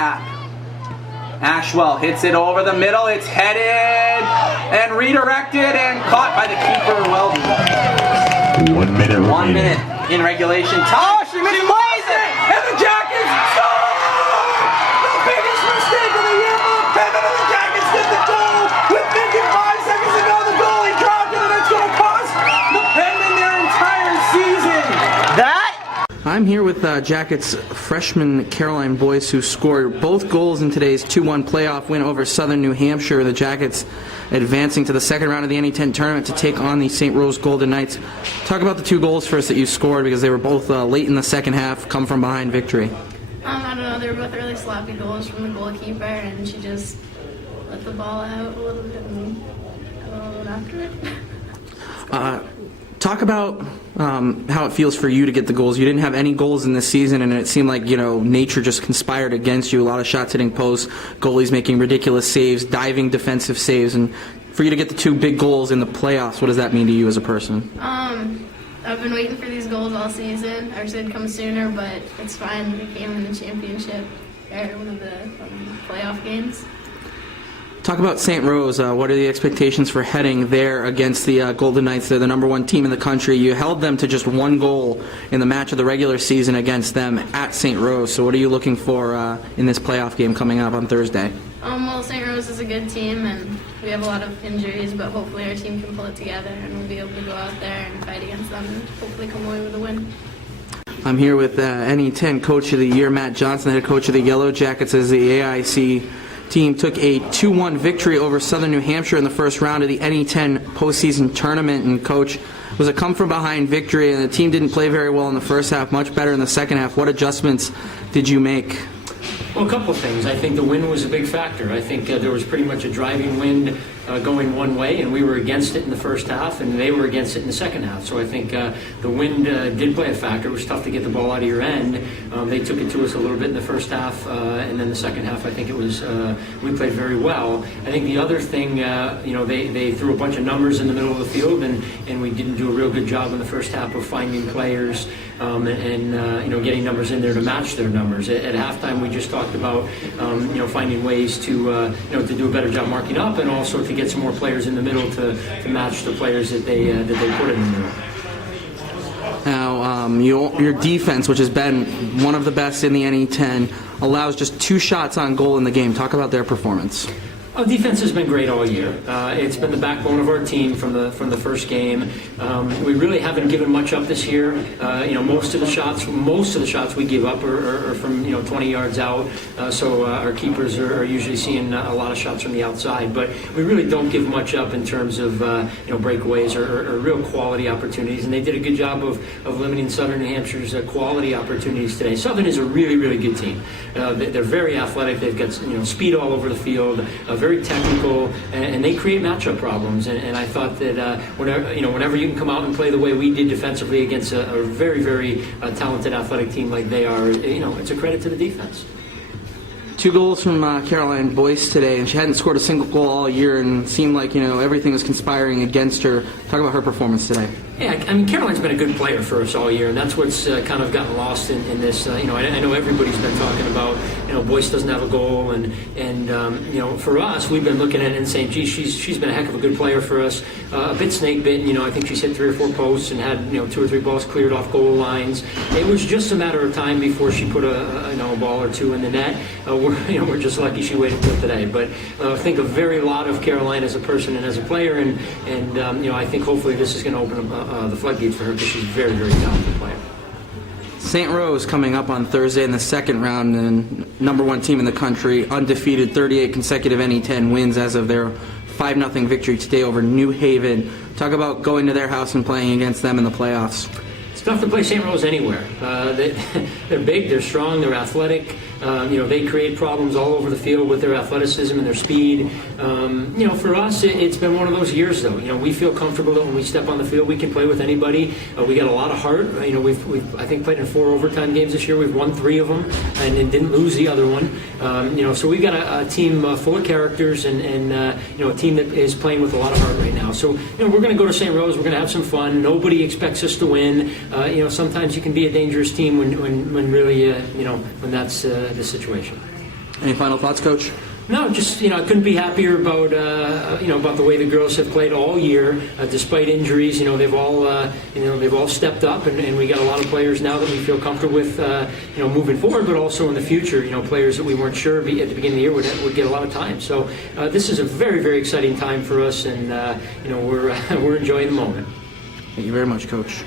gap. Ashwell hits it over the middle. It's headed and redirected and caught by the keeper. Well done. 1 minute remaining. 1 minute in regulation. Tosh, she misplays it, and the Jackets score! The biggest mistake of the year for the Penguins, and the Jackets get the goal with 55 seconds to go. The goalie dropped it, and it's going to cost the Penguins their entire season. I'm here with Jackets freshman Caroline Boyce, who scored both goals in today's 2-1 playoff win over Southern New Hampshire. The Jackets advancing to the second round of the NE-10 tournament to take on the St. Rose Golden Knights. Talk about the two goals first that you scored, because they were both late in the second half, come from behind victory. I don't know, they were both really sloppy goals from the goalkeeper, and she just let the ball out a little bit and go after it. Talk about how it feels for you to get the goals. You didn't have any goals in this season, and it seemed like, nature just conspired against you. A lot of shots hitting posts, goalies making ridiculous saves, diving defensive saves, and for you to get the two big goals in the playoffs, what does that mean to you as a person? I've been waiting for these goals all season. I wish they'd come sooner, but it's fine. They came in the championship, or one of the playoff games. Talk about St. Rose. What are the expectations for heading there against the Golden Knights? They're the #1 team in the country. You held them to just one goal in the match of the regular season against them at St. Rose. So what are you looking for in this playoff game coming up on Thursday? Well, St. Rose is a good team, and we have a lot of injuries, but hopefully our team can pull it together, and we'll be able to go out there and fight against them and hopefully come away with a win. I'm here with NE-10 Coach of the Year, Matt Johnson, head coach of the Yellow Jackets, as the AIC team took a 2-1 victory over Southern New Hampshire in the first round of the NE-10 postseason tournament. And Coach, it was a come-from-behind victory, and the team didn't play very well in the first half, much better in the second half. What adjustments did you make? Well, a couple of things. I think the wind was a big factor. I think there was pretty much a driving wind going one way, and we were against it in the first half, and they were against it in the second half. So I think the wind did play a factor. It was tough to get the ball out of your end. They took it to us a little bit in the first half, and then the second half, I think it was we played very well. I think the other thing, they threw a bunch of numbers in the middle of the field, and we didn't do a real good job in the first half of finding players and getting numbers in there to match their numbers. At halftime, we just talked about finding ways to do a better job marking up, and also to get some more players in the middle to match the players that they put in the middle. Now, your defense, which has been one of the best in the NE-10, allows just 2 shots on goal in the game. Talk about their performance. Our defense has been great all year. It's been the backbone of our team from the first game. We really haven't given much up this year. Most of the shots we give up are from 20 yards out. So our keepers are usually seeing a lot of shots from the outside. But we really don't give much up in terms of breakaways or real quality opportunities. And they did a good job of limiting Southern New Hampshire's quality opportunities today. Southern is a really, really good team. They're very athletic. They've got speed all over the field. Very technical, and they create matchup problems. And I thought that whenever you can come out and play the way we did defensively against a very, very talented athletic team like they are, it's a credit to the defense. 2 goals from Caroline Boyce today, and she hadn't scored a single goal all year, and seemed like everything was conspiring against her. Talk about her performance today. Yeah, I mean, Caroline's been a good player for us all year, and that's what's kind of gotten lost in this. I know everybody's been talking about, Boyce doesn't have a goal, and for us, we've been looking at it and saying, gee, she's been a heck of a good player for us. A bit snake bitten, I think she's hit 3 or 4 posts and had 2 or 3 balls cleared off goal lines. It was just a matter of time before she put a ball or 2 in the net. We're just lucky she waited till today. But I think a very lot of Caroline as a person and as a player, and I think hopefully this is going to open up the floodgates for her, because she's a very, very talented player. St. Rose coming up on Thursday in the second round, and #1 team in the country, undefeated, 38 consecutive NE-10 wins as of their 5-0 victory today over New Haven. Talk about going to their house and playing against them in the playoffs. It's tough to play St. Rose anywhere. They're big, they're strong, they're athletic. They create problems all over the field with their athleticism and their speed. For us, it's been one of those years, though. We feel comfortable that when we step on the field, we can play with anybody. We got a lot of heart. We've I think played in 4 overtime games this year. We've won 3 of them and didn't lose the other one. So we've got a team full of characters and a team that is playing with a lot of heart right now. So we're going to go to St. Rose. We're going to have some fun. Nobody expects us to win. Sometimes you can be a dangerous team when really when that's the situation. Any final thoughts, Coach? No, just I couldn't be happier about about the way the girls have played all year, despite injuries. They've all stepped up, and we got a lot of players now that we feel comfortable with, moving forward, but also in the future. Players that we weren't sure at the beginning of the year would get a lot of time. So this is a very, very exciting time for us, and we're enjoying the moment. Thank you very much, Coach.